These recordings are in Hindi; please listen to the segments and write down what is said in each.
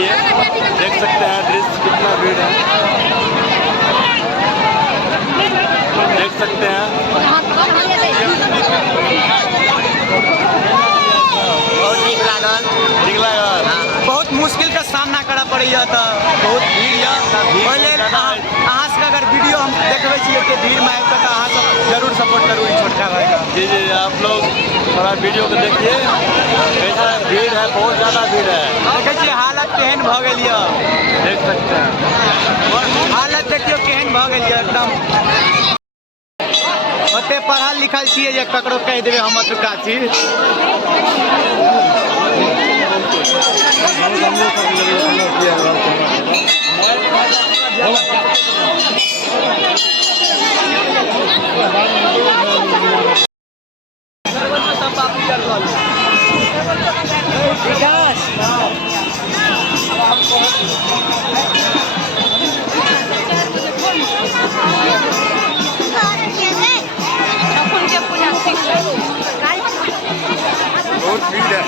लिए। देख सकते हैं दृश्य कितना भीड़ है, देख सकते हैं। बहुत नीक लागल, बहुत मुश्किल का सामना करऽ पड़ैया, तो बहुत भीड़ है। पहले अहाँ सबके अगर वीडियो हम देखबै छियै कि भीड़ में आबि कऽ अहाँ सब जरूर सपोर्ट करू ई छोटका भाई। जी जी, आप लोग थोड़ा वीडियो को देखिए, कैसा भीड़ है, बहुत ज़्यादा भीड़ है। देखै छियै हालत केहन भऽ गेल यऽ, देख सकते हैं हालत देखियो केहन भऽ गेल यऽ एकदम। ओते पढ़ल लिखल छियै जे ककरो कहि देबै हम एतुका छी। बहुत भीड़ है।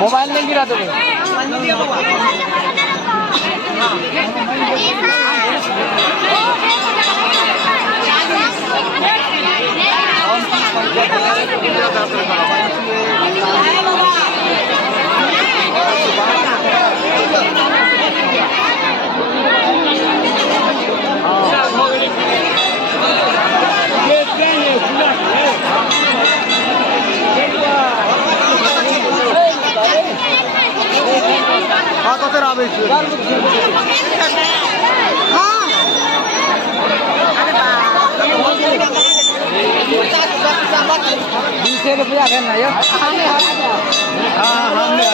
मोबाइल नहीं गिरा दोगे? हाँ तो फिर आवे ₹20 है ना ये? हाँ हाँ हमने